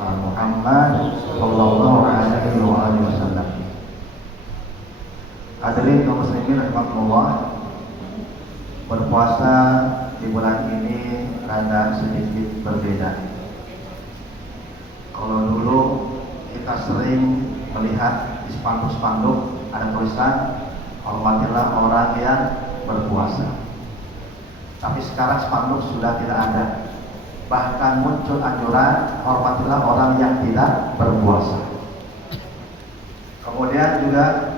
Muhammad sallallahu alaihi wasallam. Hadirin kaum muslimin rahimakumullah, berpuasa di bulan ini rada sedikit berbeda. Kalau dulu kita sering melihat di spanduk-spanduk ada tulisan hormatilah orang yang berpuasa. Tapi sekarang spanduk sudah tidak ada. Bahkan muncul anjuran hormatilah orang yang tidak berpuasa. Kemudian juga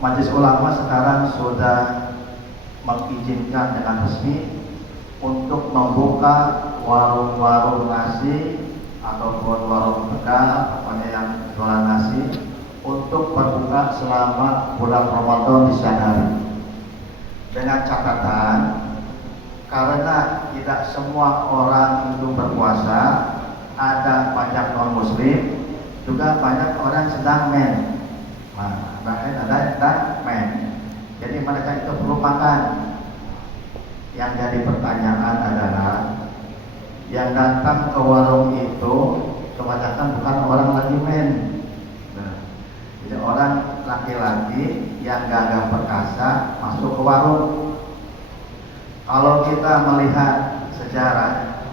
Majelis Ulama sekarang sudah mengizinkan dengan resmi untuk membuka warung-warung nasi ataupun warung tegal, pokoknya yang jualan nasi, untuk berbuka selama bulan Ramadan di siang hari. Dengan catatan, karena tidak semua orang itu berpuasa, ada banyak non muslim, juga banyak orang sedang men. Bahkan ada men. Jadi mereka itu perlu makan. Yang jadi pertanyaan adalah, yang datang ke warung itu kebanyakan bukan orang lagi men. Jadi orang laki-laki yang gagah perkasa masuk ke warung. Kalau kita melihat sejarah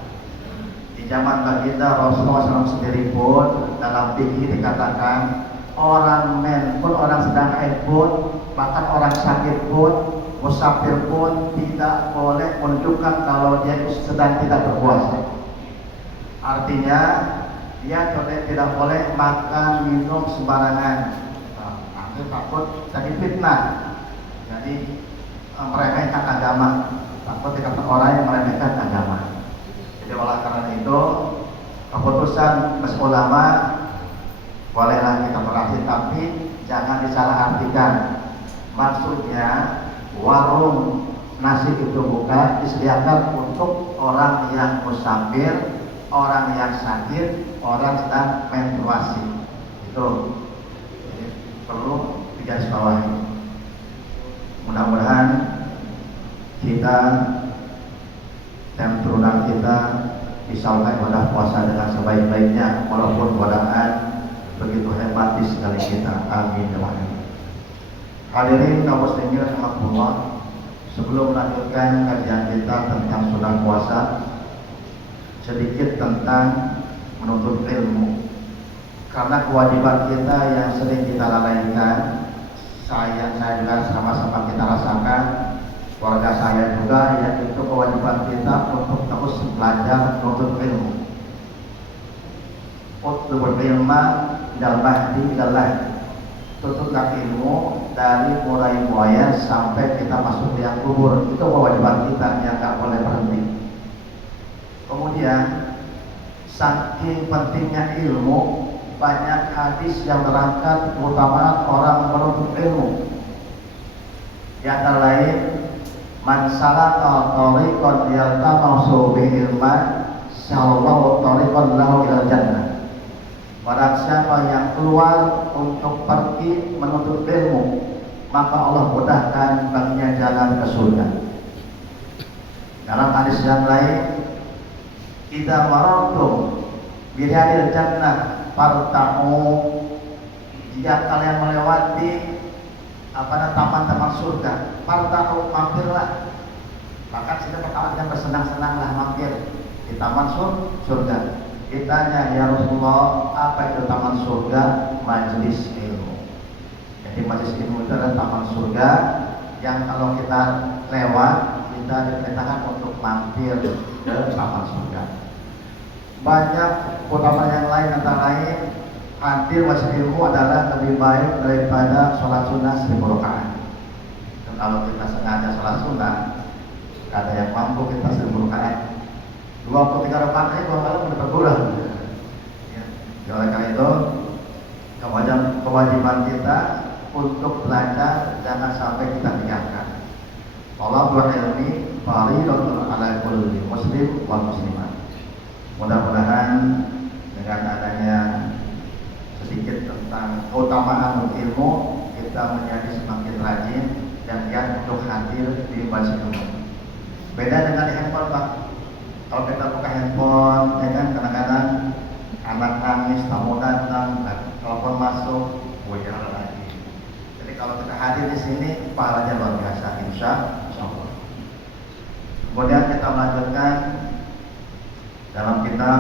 di zaman baginda Rasulullah SAW sendiri pun dalam fikih dikatakan orang men pun, orang sedang haid pun, bahkan orang sakit pun, musafir pun tidak boleh menunjukkan kalau dia sedang tidak berpuasa. Artinya dia tidak boleh makan minum sembarangan. Nanti takut jadi fitnah, jadi meremehkan agama. Takut dikatakan orang yang meremehkan agama. Jadi oleh karena itu keputusan Majelis Ulama bolehlah kita beraksi, tapi jangan disalahartikan. Maksudnya warung nasi itu bukan disediakan untuk orang yang musafir, orang yang sakit, orang sedang menstruasi. Itu perlu digarisbawahi. Mudah-mudahan kita dan turunan kita bisa ibadah puasa dengan sebaik-baiknya, walaupun godaan begitu hebat di sekali kita. Amin ya Allah. Hadirin kaum muslimin rahimakumullah, sebelum melanjutkan kajian kita tentang sunnah puasa, sedikit tentang menuntut ilmu. Karena kewajiban kita yang sering kita lalaikan, saya juga sama-sama kita rasakan, keluarga saya juga, yaitu kewajiban kita untuk terus belajar menuntut ilmu. Utlubul ilma minal mahdi ilal lahd. Tuntutlah ilmu dari mulai buaya sampai kita masuk liang kubur. Itu kewajiban kita yang tak boleh berhenti. Kemudian saking pentingnya ilmu, banyak hadis yang menerangkan keutamaan orang menuntut ilmu. Di antara lain, man salaka tariqan yaltamasu bihi ilman sallallahu tariqan lahu ilal jannah. Barang siapa yang keluar untuk pergi menuntut ilmu, maka Allah mudahkan baginya jalan ke surga. Dalam hadis yang lain, idza marartum bi riyadil jannah farta'u, jika kalian melewati taman-taman surga, farta'u, mampirlah. Bahkan kita pertama kita bersenang-senanglah mampir di taman surga. Ditanya, ya Rasulullah, apa itu taman surga? Majelis ilmu. Jadi majelis ilmu itu adalah taman surga yang kalau kita lewat, kita diperintahkan untuk mampir ke taman surga. Banyak keutamaan yang lain, antara lain hadir majelis ilmu adalah lebih baik daripada sholat sunnah 1000 rakaat. Dan kalau kita sengaja sholat sunnah, ada yang mampu kita 1000 rakaat, 23 rakaat itu malam sudah berkurang. Ya, oleh karena itu kewajiban kita untuk belajar jangan sampai kita tinggalkan. Thalabul ilmi fardhun 'ala kulli muslim wal muslimat. Mudah-mudahan dengan adanya sedikit tentang keutamaan ilmu, kita menjadi semakin rajin dan giat untuk hadir di majelis ilmu. Beda dengan di handphone, Pak. Kalau kita buka handphone, ya kan, kadang-kadang anak nangis, tamu datang, telepon masuk, wajar lagi. Jadi kalau kita hadir di sini, pahalanya luar biasa, insya Allah. Kemudian kita melanjutkan dalam kitab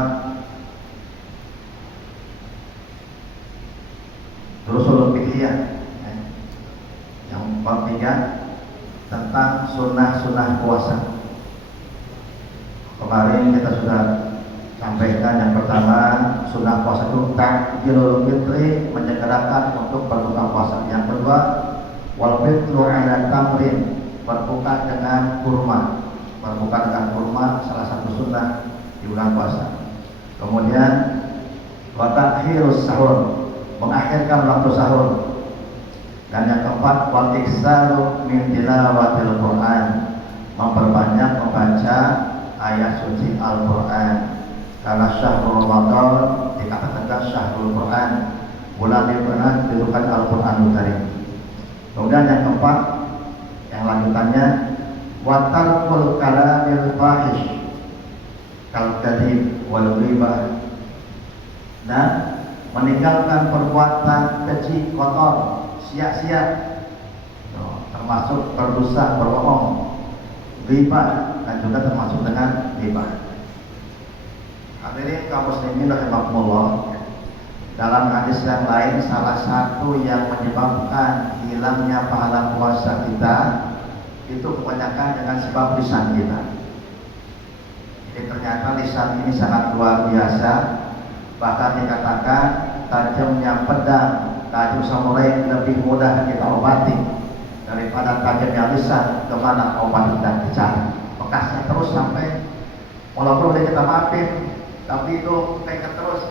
Durusul Fiqhiyah yang bab 3 tentang sunnah-sunnah puasa. Kemarin kita sudah sampaikan yang pertama, sunnah puasa itu takjilul fitri, menyegerakan untuk berbuka puasa. Yang kedua, wal fitru ala tamrin, berbuka dengan kurma. Berbuka dengan kurma salah satu sunnah di bulan puasa. Kemudian wa takhirus sahur, mengakhirkan waktu sahur. Dan yang keempat, wal iksaru min tilawatil Quran, memperbanyak membaca ayat suci Al-Quran. Karena syahrul Ramadan dikatakan syahrul Quran, bulan yang pernah diturunkan Al-Quranul Karim. Kemudian yang keempat, yang lanjutannya, wa tarkul kalamil fahish kal kadhib wal ghibah, dan meninggalkan perbuatan keji, kotor, sia-sia, termasuk berdosa, berbohong, ghibah, dan juga termasuk dengan ghibah. Hadirin kaum muslimin rahimakumullah, dalam hadis yang lain, salah satu yang menyebabkan hilangnya pahala puasa kita itu kebanyakan dengan sebab lisan kita. Jadi ternyata lisan ini sangat luar biasa. Bahkan dikatakan tajamnya pedang, tajam samurai lebih mudah kita obati daripada tajamnya lisan. Kemana obat kita dicari, bekasnya terus sampai walaupun udah kita maafin, tapi itu pengen terus,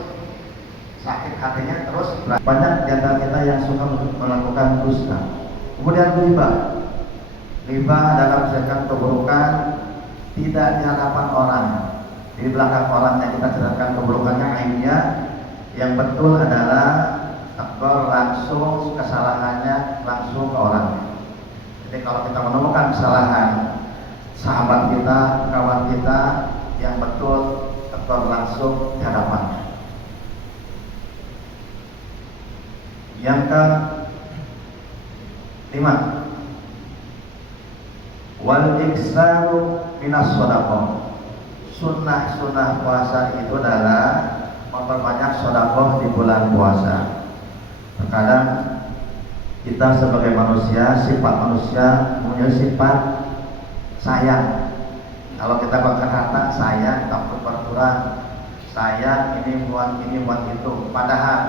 sakit hatinya terus. Banyak di antara kita yang suka melakukan dusta. Kemudian ghibah. Ghibah dalam menceritakan keburukan tidak di hadapan orang, di belakang orang yang kita ceritakan keburukannya, aibnya. Yang betul adalah tegur langsung kesalahannya langsung ke orang. Jadi kalau kita menemukan kesalahan sahabat kita, kawan kita, yang betul tegur langsung di hadapannya. Yang kelima, wal iksaru minas shadaqah. Sunnah-sunnah puasa itu adalah memperbanyak sedekah di bulan puasa. Terkadang kita sebagai manusia, sifat manusia punya sifat sayang. Kalau kita pakai harta, sayang, takut berkurang, sayang ini buat itu. Padahal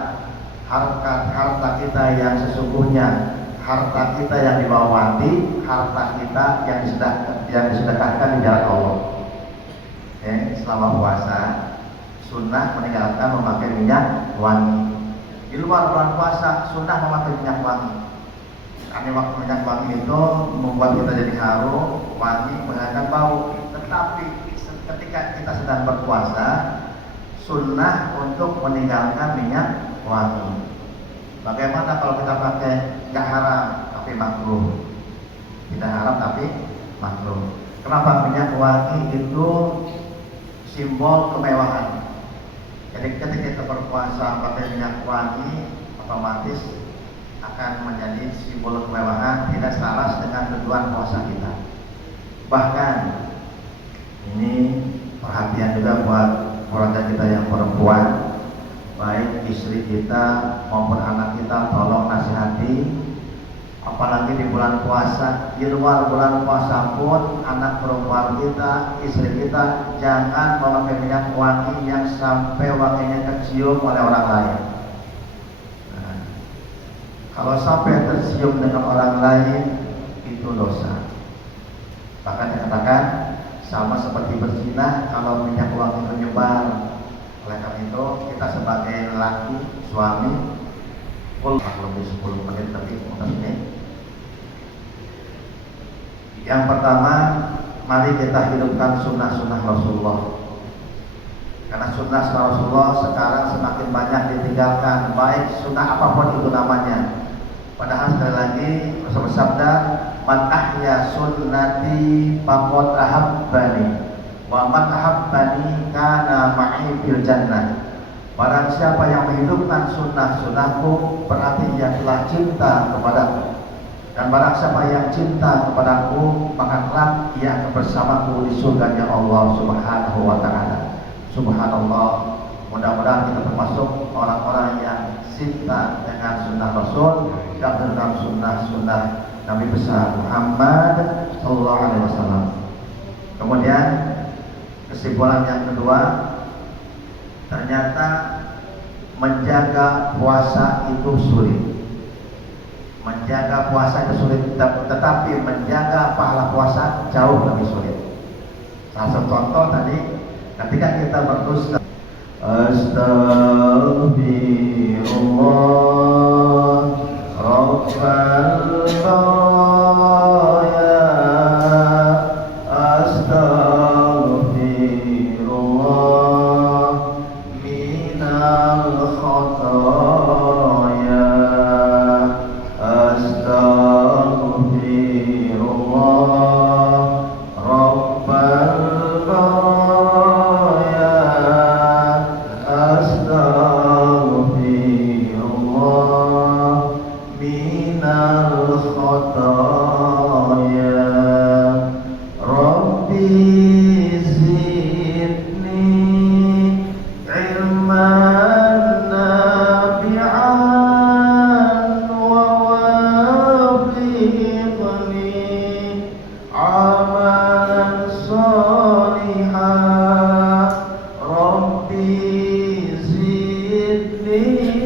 harta kita yang sesungguhnya, harta kita yang dibawa mati, harta kita yang disedekahkan di jalan Allah. Selama puasa, sunnah meninggalkan memakai minyak wangi. Di luar bulan puasa, sunnah memakai minyak wangi. Karena waktu minyak wangi itu membuat kita jadi harum, wangi, menghilangkan bau. Tetapi ketika kita sedang berpuasa, sunnah untuk meninggalkan minyak wangi. Bagaimana kalau kita pakai nggak haram tapi makruh? Tidak haram tapi makruh. Kenapa? Minyak wangi itu simbol kemewahan. Jadi ketika kita berpuasa pakai minyak wangi, otomatis akan menjadi simbol kemewahan, tidak selaras dengan tujuan puasa kita. Bahkan ini perhatian juga buat keluarga kita yang perempuan, baik istri kita maupun anak kita, tolong nasihati. Apalagi di bulan puasa, di luar bulan puasa pun anak perempuan kita, istri kita jangan memakai minyak wangi yang sampai wanginya tercium oleh orang lain. Nah, kalau sampai tercium dengan orang lain itu dosa. Bahkan dikatakan sama seperti berzina kalau minyak wangi menyebar. Oleh karena itu kita sebagai laki, suami, lebih 10 menit lebih ini. Yang pertama, mari kita hidupkan sunnah-sunnah Rasulullah. Karena sunnah Rasulullah sekarang semakin banyak ditinggalkan, baik sunnah apapun itu namanya. Padahal sekali lagi Rasul bersabda, man ahya sunnati faqad ahabbani wa man ahabbani kana ma'i fil jannah. Barang siapa yang menghidupkan sunnah-sunnahku, berarti ia telah cinta kepadaku. Dan barang siapa yang cinta kepadaku, maka kelak ia akan bersamaku di surganya Allah Subhanahu wa Ta'ala. Subhanallah. Mudah-mudahan kita termasuk orang-orang yang cinta dengan sunnah Rasul dan dalam sunnah-sunnah Nabi besar Muhammad Sallallahu Alaihi Wasallam. Kemudian kesimpulan yang kedua, ternyata menjaga puasa itu sulit. Menjaga puasa itu sulit, tetapi menjaga pahala puasa jauh lebih sulit. Salah satu contoh tadi, ketika kita berdusta, Astaghfirullah Rabbal baraya, Astaghfirullah minal khataya, Astaghfirullah Rabbal baraya, Astaghfirullah minal khataya, Rabbi zidni ilman nafi'an wa wafiqni amalan salihan, Rabbi zidni